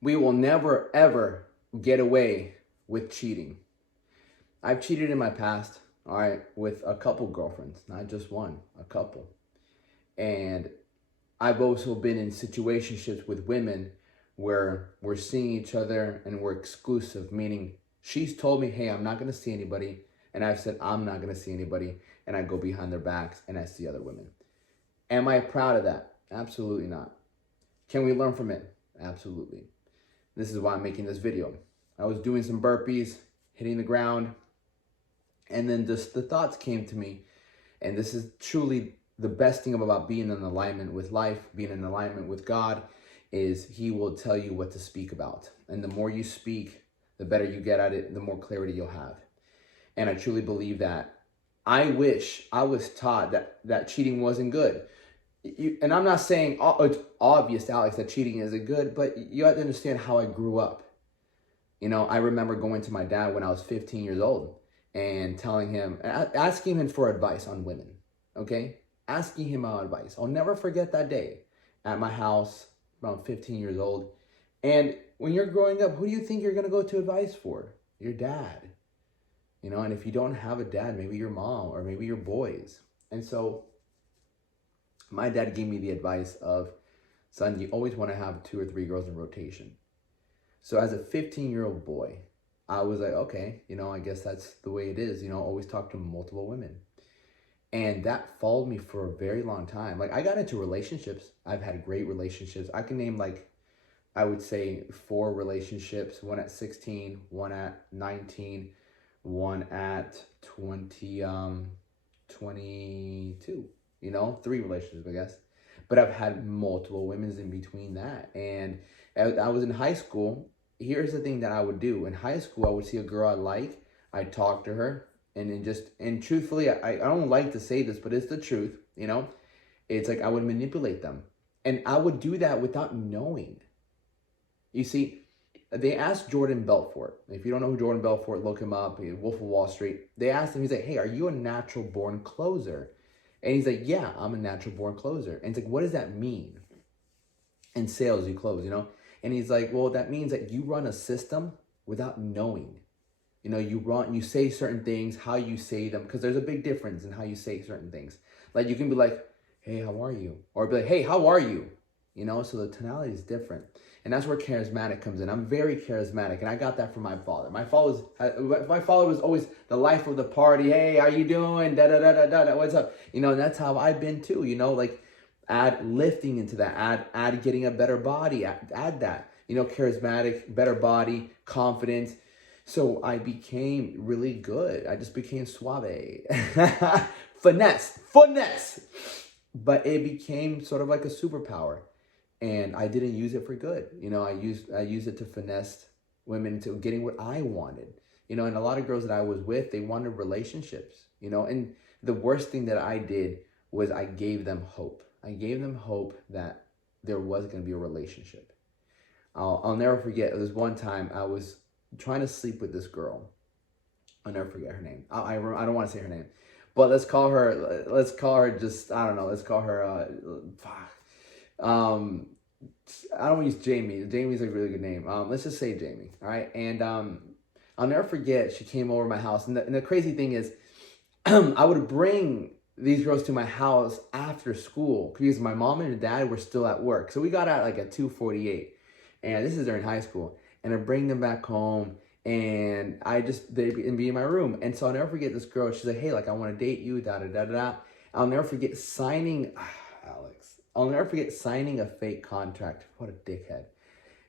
We will never, ever get away with cheating. I've cheated in my past, all right, with a couple girlfriends, not just one, a couple. And I've also been in situationships with women where we're seeing each other and we're exclusive, meaning she's told me, hey, I'm not going to see anybody. And I've said, I'm not going to see anybody. And I go behind their backs and I see other women. Am I proud of that? Absolutely not. Can we learn from it? Absolutely. This is why I'm making this video. I was doing some burpees, hitting the ground, and then just the thoughts came to me. And this is truly the best thing about being in alignment with life, being in alignment with God, is He will tell you what to speak about. And the more you speak, the better you get at it, the more clarity you'll have. And I truly believe that. I wish I was taught that cheating wasn't good. And I'm not saying it's obvious, Alex, that cheating isn't good, but you have to understand how I grew up. You know, I remember going to my dad when I was 15 years old and telling him, asking him for advice on women, okay? Asking him our advice. I'll never forget that day at my house, around 15 years old. And when you're growing up, who do you think you're going to go to advice for? Your dad. You know, and if you don't have a dad, maybe your mom or maybe your boys. And so my dad gave me the advice of, son, you always want to have 2 or 3 girls in rotation. So as a 15-year-old boy, I was like, okay, you know, I guess that's the way it is. You know, always talk to multiple women. And that followed me for a very long time. Like, I got into relationships. I've had great relationships. I can name, like, I would say 4 relationships. One at 16, one at 19, one at 22. You know, 3 relationships, I guess. But I've had multiple women in between that. And I was in high school. Here's the thing that I would do. In high school, I would see a girl I like. I'd talk to her. And truthfully, I don't like to say this, but it's the truth, you know? It's like I would manipulate them. And I would do that without knowing. You see, they asked Jordan Belfort. If you don't know who Jordan Belfort, look him up. Wolf of Wall Street. They asked him, he's like, hey, are you a natural born closer? And he's like, yeah, I'm a natural born closer. And it's like, what does that mean? In sales, you close, you know? And he's like, well, that means that you run a system without knowing. You know, you say certain things, how you say them, because there's a big difference in how you say certain things. Like, you can be like, hey, how are you? Or be like, hey, how are you? You know, so the tonality is different. And that's where charismatic comes in. I'm very charismatic, and I got that from my father. My father was always the life of the party. Hey, how you doing? Da-da-da-da-da, what's up? You know, and that's how I've been too, you know, like, add lifting into that, add getting a better body, add that, you know, charismatic, better body, confidence. So I became really good. I just became suave. Finesse. But it became sort of like a superpower. And I didn't use it for good. You know, I used it to finesse women into getting what I wanted. You know, and a lot of girls that I was with, they wanted relationships, you know. And the worst thing that I did was I gave them hope. I gave them hope that there was going to be a relationship. I'll never forget, there was one time I was trying to sleep with this girl. I'll never forget her name. I don't want to say her name, but let's call her just, I don't know, let's call her, I don't want to use Jamie. Jamie's a really good name. Let's just say Jamie, all right? And I'll never forget, she came over to my house, and the crazy thing is, I would bring these girls to my house after school because my mom and dad were still at work. So we got out like at 2:48, and this is during high school. And I bring them back home, and they'd be in my room. And so I'll never forget this girl. She's like, hey, like, I want to date you, da-da-da-da-da. I'll never forget signing, Alex, I'll never forget signing a fake contract. What a dickhead.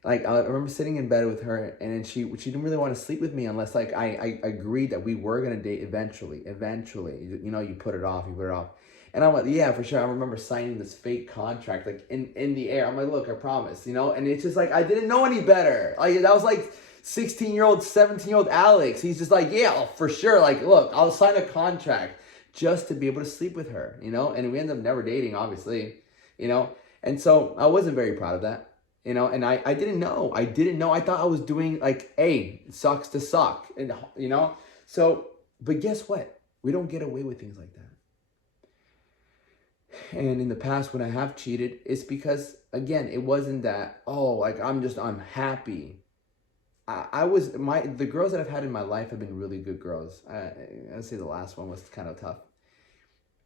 Like, I remember sitting in bed with her, and then she didn't really want to sleep with me unless, like, I agreed that we were going to date eventually. You know, you put it off. And I'm like, yeah, for sure. I remember signing this fake contract, like, in the air. I'm like, look, I promise, you know? And it's just like, I didn't know any better. Like, that was like 16-year-old, 17-year-old Alex. He's just like, yeah, for sure. Like, look, I'll sign a contract just to be able to sleep with her, you know? And we ended up never dating, obviously, you know? And so I wasn't very proud of that, you know? And I didn't know. I thought I was doing, like, hey, sucks to suck, and, you know? So, but guess what? We don't get away with things like that. And in the past, when I have cheated, it's because, again, it wasn't that, oh, like I'm happy. The girls that I've had in my life have been really good girls. I'd say the last one was kind of tough.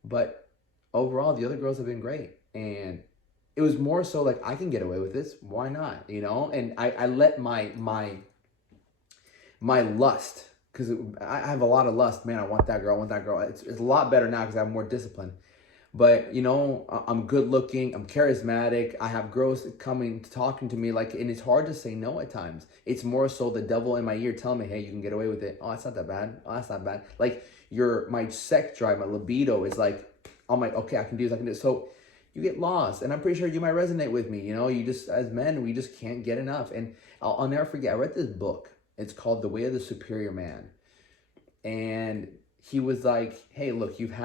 But overall, the other girls have been great. And it was more so like, I can get away with this. Why not? You know? And I let my lust, because I have a lot of lust. Man, I want that girl. I want that girl. It's a lot better now because I have more discipline. But, you know, I'm good looking, I'm charismatic, I have girls coming, talking to me, like, and it's hard to say no at times. It's more so the devil in my ear telling me, hey, you can get away with it. Oh, that's not that bad. Oh, that's not bad. Like, my sex drive, my libido is like, I'm like, okay, I can do this, I can do this. So you get lost. And I'm pretty sure you might resonate with me. You know, you just, as men, we just can't get enough. And I'll never forget, I read this book. It's called The Way of the Superior Man. And he was like, hey, look, you've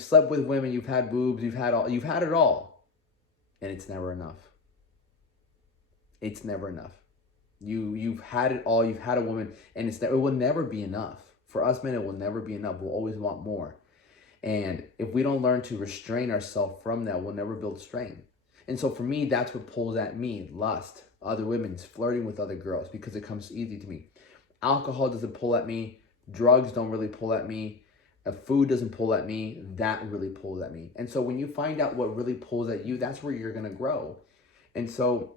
slept with women, you've had boobs, you've had it all, and it's never enough. It's never enough. You've had it all. You've had a woman, and it will never be enough. For us men, it will never be enough. We'll always want more, and if we don't learn to restrain ourselves from that, we'll never build strength. And so for me, that's what pulls at me: lust, other women, flirting with other girls, because it comes easy to me. Alcohol doesn't pull at me. Drugs don't really pull at me. If food doesn't pull at me, that really pulls at me. And so when you find out what really pulls at you, that's where you're going to grow. And so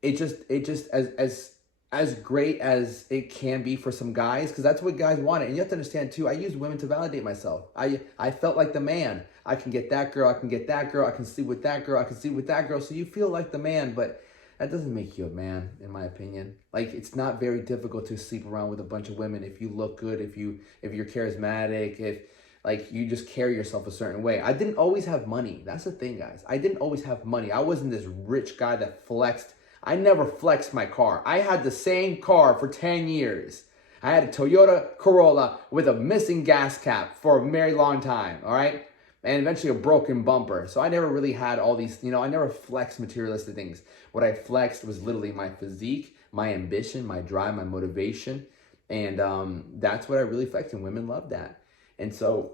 it just as great as it can be for some guys, because that's what guys want. And you have to understand too, I use women to validate myself. I felt like the man. I can get that girl, I can get that girl, I can sleep with that girl, I can sleep with that girl. So you feel like the man, but that doesn't make you a man, in my opinion. Like, it's not very difficult to sleep around with a bunch of women if you look good, if you're charismatic, if like you just carry yourself a certain way. I didn't always have money. That's the thing, guys. I didn't always have money. I wasn't this rich guy that flexed. I never flexed my car. I had the same car for 10 years. I had a Toyota Corolla with a missing gas cap for a very long time, all right? And eventually a broken bumper. So I never really had all these, I never flexed materialistic things. What I flexed was literally my physique, my ambition, my drive, my motivation. And that's what I really flexed, and women love that. And so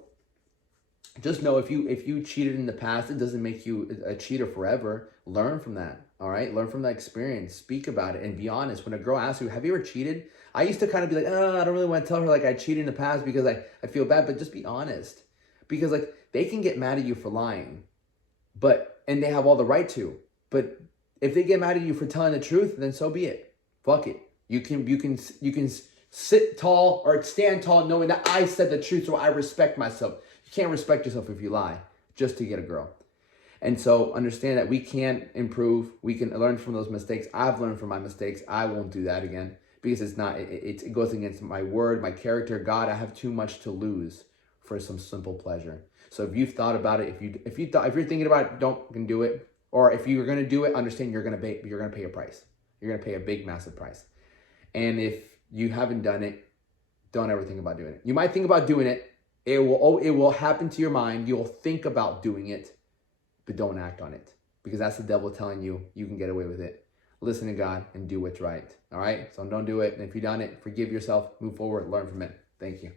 just know, if you cheated in the past, it doesn't make you a cheater forever. Learn from that, all right? Learn from that experience. Speak about it and be honest. When a girl asks you, have you ever cheated? I used to kind of be like, I don't really want to tell her like I cheated in the past because I feel bad, but just be honest. Because like, they can get mad at you for lying, and they have all the right to. But if they get mad at you for telling the truth, then so be it. Fuck it. You can sit tall or stand tall knowing that I said the truth, so I respect myself. You can't respect yourself if you lie just to get a girl. And so understand that we can improve. We can learn from those mistakes. I've learned from my mistakes. I won't do that again, because it goes against my word, my character. God, I have too much to lose for some simple pleasure. So if you've thought about it, if you're thinking about it, don't do it. Or if you're going to do it, understand you're going to pay a price. You're going to pay a big, massive price. And if you haven't done it, don't ever think about doing it. You might think about doing it. It will happen to your mind. You'll think about doing it, but don't act on it, because that's the devil telling you you can get away with it. Listen to God and do what's right. All right? So don't do it. And if you've done it, forgive yourself, move forward, learn from it. Thank you.